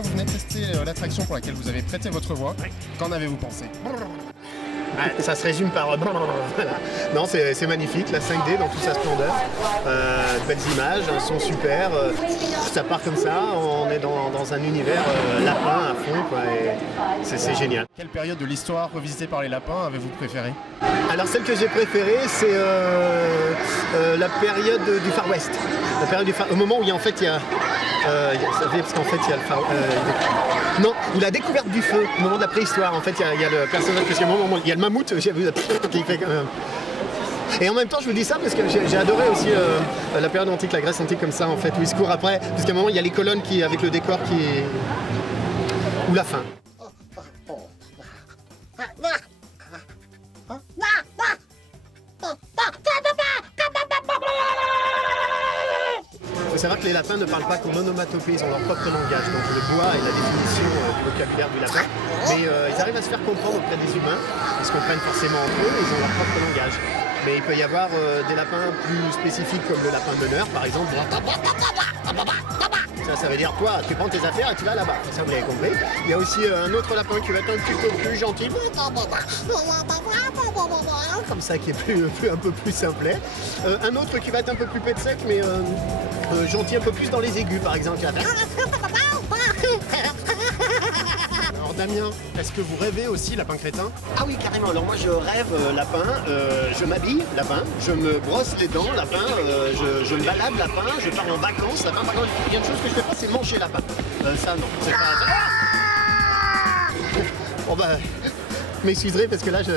bien, vous venez de tester l'attraction pour laquelle vous avez prêté votre voix. Oui. Qu'en avez-vous pensé? Ça se résume par... Voilà. Non, c'est magnifique, la 5D dans toute sa splendeur. Belles images, un son super. Ça part comme ça, on est dans un univers lapin à fond, quoi, et c'est génial. Quelle période de l'histoire revisitée par les lapins avez-vous préférée? Alors celle que j'ai préférée, c'est la période du Far West. La période au moment où il y a, en fait il y a... parce qu'en fait il y a le Far... non, ou la découverte du feu, au moment de la préhistoire. En fait il y a le personnage, parce qu'il y a un moment, il y a le mammouth, j'ai vu qui fait... Et en même temps, je vous dis ça parce que j'ai adoré aussi la période antique, la Grèce antique comme ça, en fait, où ils se courent après. Parce qu'à un moment, il y a les colonnes avec le décor qui est... ou la fin. Il faut savoir que les lapins ne parlent pas qu'en onomatopée, ils ont leur propre langage. Donc le bois est la définition du vocabulaire du lapin. Mais ils arrivent à se faire comprendre auprès des humains. Ils se comprennent forcément entre eux, ils ont leur propre langage. Mais il peut y avoir des lapins plus spécifiques comme le lapin meneur par exemple. Ça veut dire toi, tu prends tes affaires et tu vas là-bas. Ça vous l'avez compris. Il y a aussi un autre lapin qui va être un petit peu plus gentil. Comme ça, qui est un peu plus simplet. Un autre qui va être un peu plus pet sec, mais gentil un peu plus dans les aigus par exemple. Alors Damien, est-ce que vous rêvez aussi lapin crétin? Ah oui, carrément. Alors moi je rêve lapin, je m'habille lapin, je me brosse les dents lapin, je me balade lapin, je pars en vacances lapin. Par contre, il y a une chose que je fais pas, c'est manger lapin. Ça non, c'est pas... Bon bah, m'excuserez parce que là je...